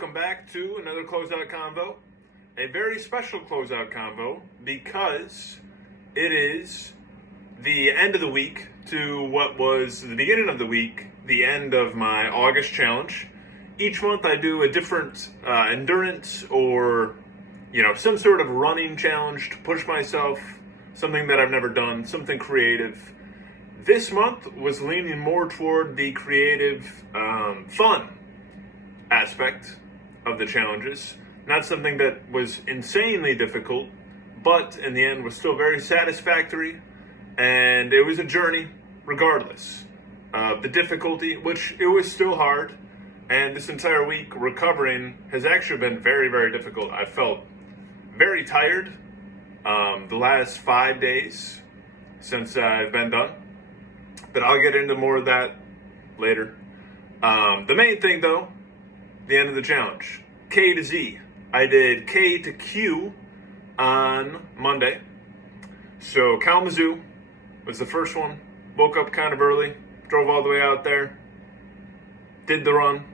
welcome back to another Closeout Convo. A very special Closeout Convo because it is the end of the week to what was the beginning of the week, the end of my August challenge. Each month I do a different endurance or, some sort of running challenge to push myself, something that I've never done, something creative. This month was leaning more toward the creative, fun aspect of the challenges. Not something that was insanely difficult, but in the end was still very satisfactory, and it was a journey regardless of the difficulty, which it was still hard. And this entire week recovering has actually been very, very difficult. I felt very tired the last 5 days since I've been done, but I'll get into more of that later. The main thing though, the end of the challenge, K to Z. I did K to Q on Monday. So Kalamazoo was the first one. Woke up kind of early, drove all the way out there, did the run,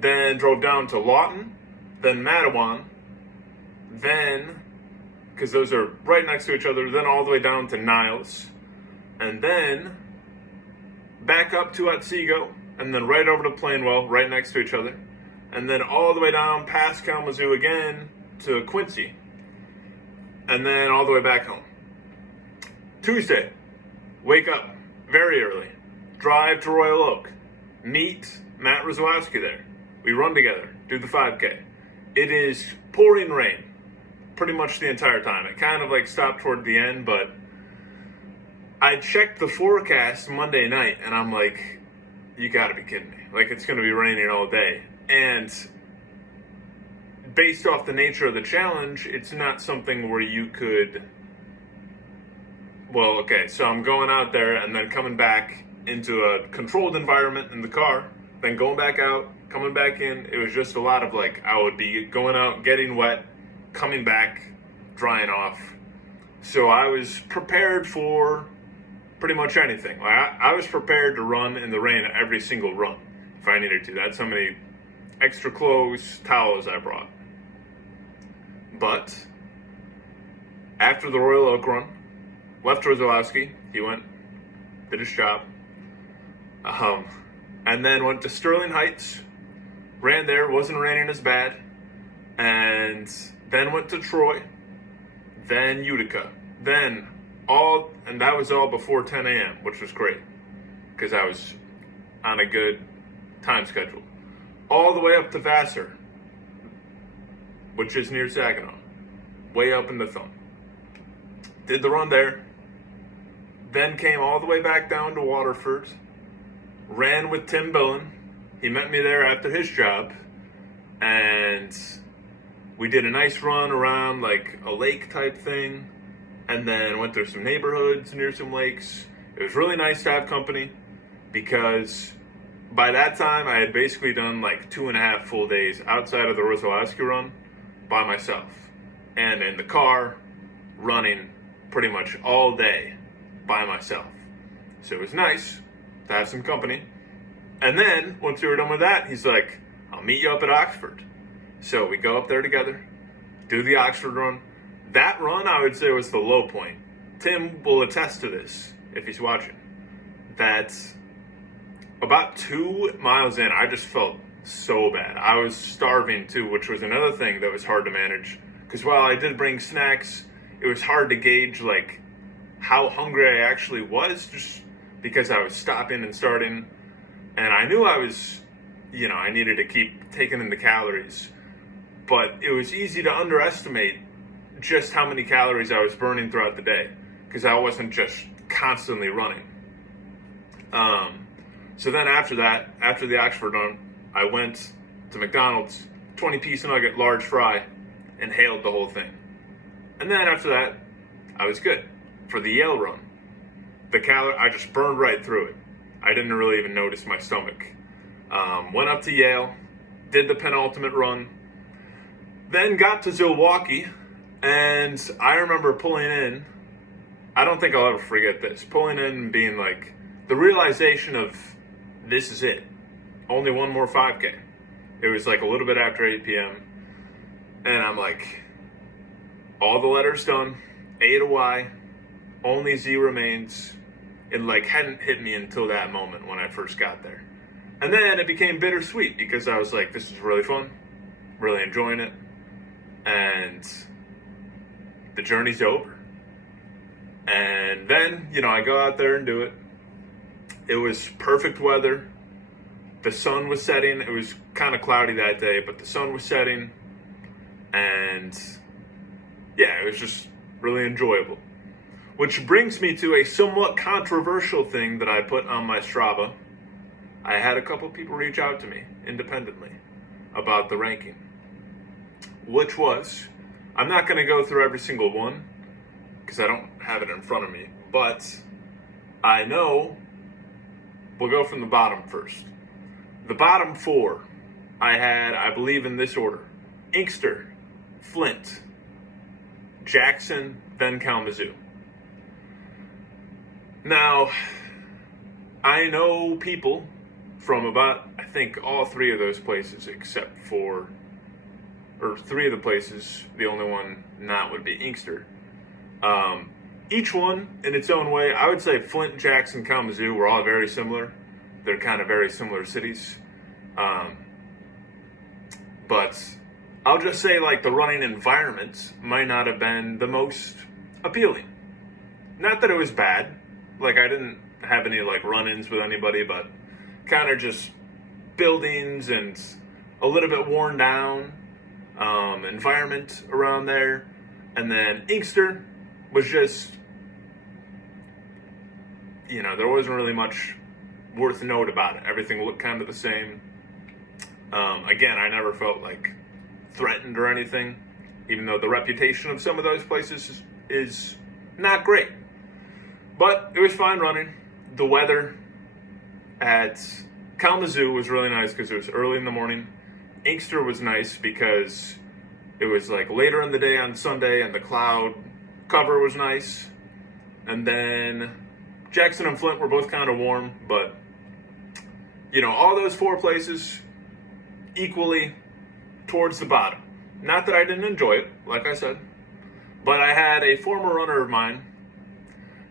then drove down to Lawton, then Matawan, then, because those are right next to each other, then all the way down to Niles, and then back up to Otsego, and then right over to Plainwell, right next to each other, and then all the way down past Kalamazoo again to Quincy, and then all the way back home. Tuesday, wake up very early, drive to Royal Oak, meet Matt Rozwowski there. We run together, do the 5K. It is pouring rain pretty much the entire time. It kind of stopped toward the end, but I checked the forecast Monday night and I'm like, you gotta be kidding me. It's gonna be raining all day. And based off the nature of the challenge, it's not something where you could, so I'm going out there and then coming back into a controlled environment in the car, then going back out, coming back in. It was just a lot of I would be going out, getting wet, coming back, drying off. So I was prepared for pretty much anything. I was prepared to run in the rain every single run if I needed to. That's how many extra clothes, towels I brought. But after the Royal Oak run, left Rozwowski. He went, did his job. And then went to Sterling Heights, ran there, wasn't raining as bad, and then went to Troy, then Utica, and that was all before 10 a.m., which was great, because I was on a good time schedule. All the way up to Vassar, which is near Saginaw, way up in the thumb. Did the run there, then came all the way back down to Waterford, ran with Tim Billen. He met me there after his job, and we did a nice run around a lake type thing, and then went through some neighborhoods near some lakes. It was really nice to have company, because by that time I had basically done 2.5 full days outside of the Rozwowski run by myself, and in the car running pretty much all day by myself. So it was nice to have some company. And then once we were done with that, he's like, I'll meet you up at Oxford. So we go up there together, do the Oxford run. That run, I would say, was the low point. Tim will attest to this if he's watching. That about 2 miles in, I just felt so bad. I was starving too, which was another thing that was hard to manage. Because while I did bring snacks, it was hard to gauge how hungry I actually was, just because I was stopping and starting. And I knew I was, I needed to keep taking in the calories. But it was easy to underestimate just how many calories I was burning throughout the day, because I wasn't just constantly running. So then after that, after the Oxford run, I went to McDonald's, 20-piece nugget, large fry, inhaled the whole thing. And then after that, I was good. For the Yale run, I just burned right through it. I didn't really even notice my stomach. Went up to Yale, did the penultimate run, then got to Zilwaukee, and I remember pulling in. I don't think I'll ever forget this. Pulling in and being the realization of, this is it. Only one more 5K. It was like a little bit after 8 p.m. And I'm like, all the letters done, A to Y, only Z remains. It like hadn't hit me until that moment when I first got there. And then it became bittersweet because I was like, this is really fun, really enjoying it. And the journey's over. And then, I go out there and do it. It was perfect weather. The sun was setting. It was kind of cloudy that day, but the sun was setting. And yeah, it was just really enjoyable. Which brings me to a somewhat controversial thing that I put on my Strava. I had a couple people reach out to me independently about the ranking. Which was, I'm not going to go through every single one because I don't have it in front of me. But I know we'll go from the bottom first. The bottom 4 I had, I believe, in this order: Inkster, Flint, Jackson, then Kalamazoo. Now, I know people from about, I think, all 3 of those places except for, or 3 of the places, the only one not would be Inkster. Each one in its own way. I would say Flint, Jackson, Kalamazoo were all very similar. They're kind of very similar cities. But I'll just say, like, the running environment might not have been the most appealing. Not that it was bad. Like, I didn't have any, like, run-ins with anybody, but kind of just buildings and a little bit worn down environment around there. And then Inkster was just, there wasn't really much worth note about it. Everything looked kind of the same. Again, I never felt like threatened or anything, even though the reputation of some of those places is not great. But it was fine running. The weather at Kalamazoo was really nice because it was early in the morning. Inkster was nice because it was like later in the day on Sunday and the cloud cover was nice. And then Jackson and Flint were both kind of warm, but all those 4 places equally towards the bottom. Not that I didn't enjoy it, like I said, but I had a former runner of mine,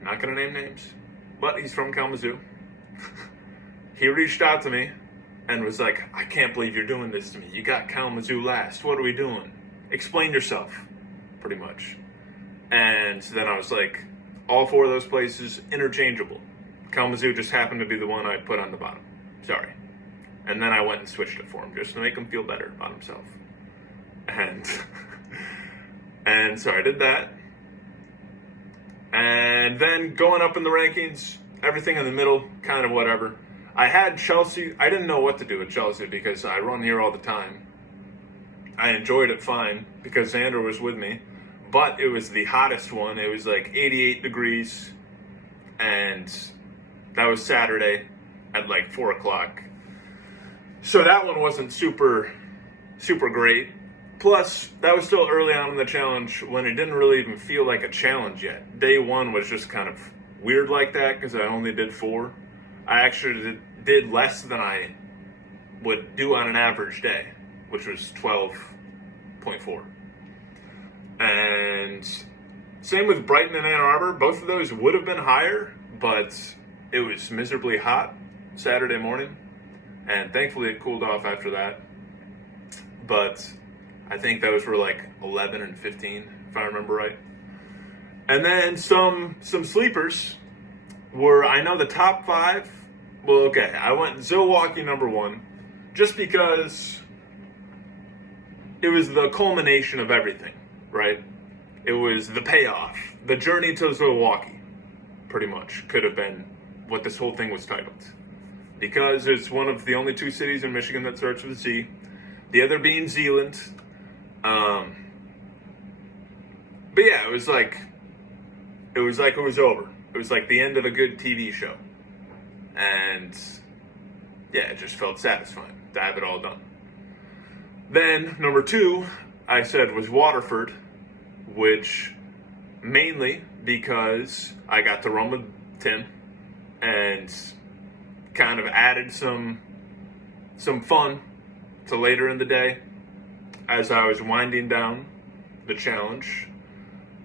not going to name names, but he's from Kalamazoo. He reached out to me and was like, I can't believe you're doing this to me. You got Kalamazoo last. What are we doing? Explain yourself, pretty much. And then I was like, all 4 of those places, interchangeable. Kalamazoo just happened to be the one I put on the bottom. Sorry. And then I went and switched it for him just to make him feel better about himself. And so I did that. And then going up in the rankings, everything in the middle, kind of whatever. I had Chelsea. I didn't know what to do with Chelsea because I run here all the time. I enjoyed it fine because Xander was with me. But it was the hottest one. It was like 88 degrees. And that was Saturday at like 4 o'clock. So that one wasn't super great. Plus, that was still early on in the challenge when it didn't really even feel like a challenge yet. Day 1 was just kind of weird like that because I only did 4. I actually did less than I would do on an average day, which was 12.4. And same with Brighton and Ann Arbor. Both of those would have been higher, but it was miserably hot Saturday morning. And thankfully it cooled off after that. But I think those were like 11 and 15, if I remember right. And then some sleepers were, I know the top 5. Well, okay, I went Zilwaukee number 1, just because it was the culmination of everything, right? It was the payoff. The journey to Zilwaukee, pretty much, could have been what this whole thing was titled. Because it's one of the only 2 cities in Michigan that starts with a Z. The other being Zeeland. But yeah, it was like it was over. It was like the end of a good TV show. And yeah, it just felt satisfying to have it all done. Then, number 2, I said was Waterford, which mainly because I got to run with Tim and kind of added some fun to later in the day as I was winding down the challenge.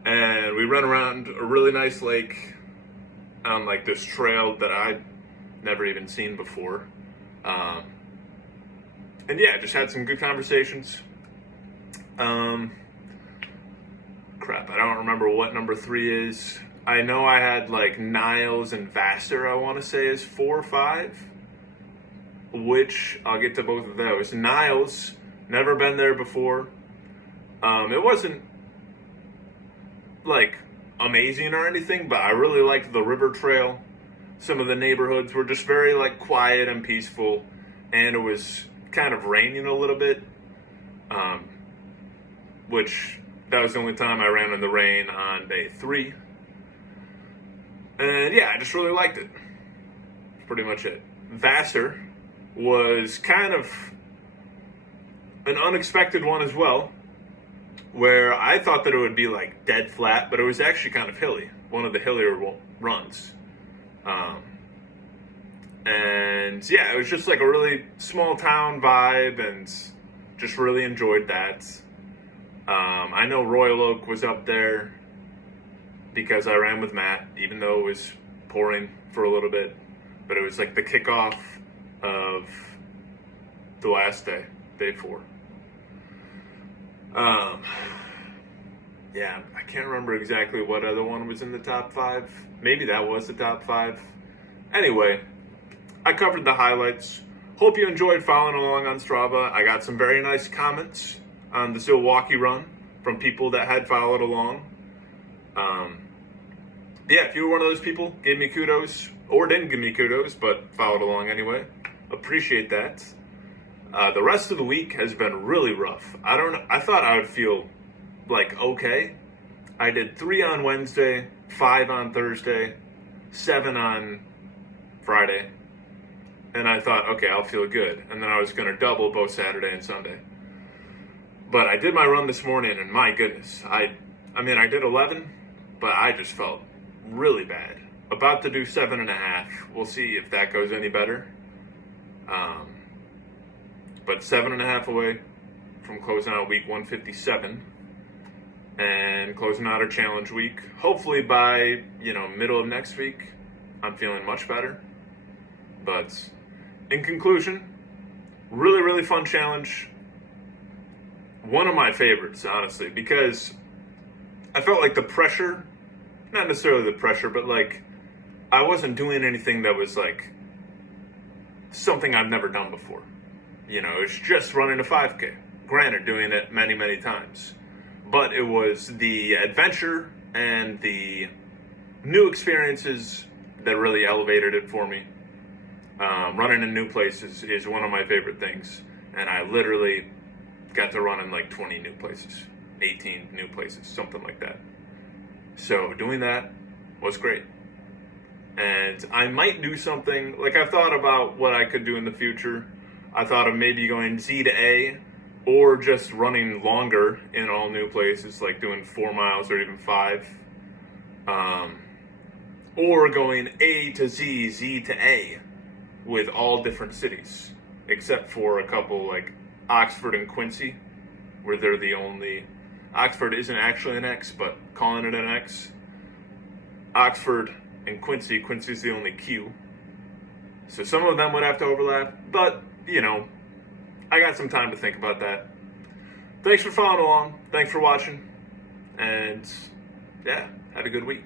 And we ran around a really nice lake on like this trail that I'd never even seen before. And yeah, just had some good conversations. Crap, I don't remember what number 3 is. I know I had like Niles and Vassar, I want to say is 4 or 5, which I'll get to both of those. Niles, never been there before. It wasn't like amazing or anything, but I really liked the river trail. Some of the neighborhoods were just very like quiet and peaceful, and it was kind of raining a little bit, which that was the only time I ran in the rain on day 3. And yeah, I just really liked it. That's pretty much it. Vassar was kind of an unexpected one as well, where I thought that it would be like dead flat, but it was actually kind of hilly. One of the hillier runs. And yeah, it was just like a really small town vibe, and just really enjoyed that. I know Royal Oak was up there because I ran with Matt, even though it was pouring for a little bit. But it was like the kickoff of the last day, day 4. Yeah, I can't remember exactly what other one was in the top 5. Maybe that was the top 5. Anyway, I covered the highlights. Hope you enjoyed following along on Strava. I got some very nice comments on the Zilwaukee run from people that had followed along. Yeah, if you were one of those people, gave me kudos, or didn't give me kudos, but followed along anyway. Appreciate that. The rest of the week has been really rough. I thought I would feel like okay. I did 3 on Wednesday, 5 on Thursday, 7 on Friday. And I thought, okay, I'll feel good. And then I was going to double both Saturday and Sunday. But I did my run this morning, and my goodness, I did 11, but I just felt really bad. About to do 7.5. We'll see if that goes any better. But 7.5 away from closing out week 157 and closing out our challenge week. Hopefully by, middle of next week, I'm feeling much better. But in conclusion, really, really fun challenge. One of my favorites, honestly, because I felt like the pressure, not necessarily the pressure, but like I wasn't doing anything that was like something I've never done before. It was just running a 5K. Granted, doing it many, many times. But it was the adventure and the new experiences that really elevated it for me. Running in new places is one of my favorite things. And I literally got to run in like 20 new places, 18 new places, something like that. So doing that was great. And I might do something, like I've thought about what I could do in the future. I thought of maybe going Z to A, or just running longer in all new places, like doing 4 miles or even 5. Or going A to Z, Z to A, with all different cities, except for a couple like Oxford and Quincy, where they're the only. Oxford isn't actually an X, but calling it an X. Oxford and Quincy's the only Q. So some of them would have to overlap, but, I got some time to think about that. Thanks for following along. Thanks for watching. And, yeah, have a good week.